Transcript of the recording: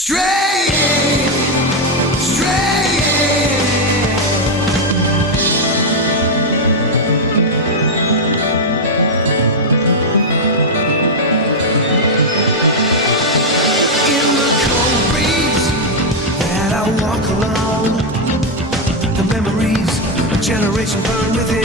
Straying, straying. In the cold breeze that I walk alone, the memories a generation burn within.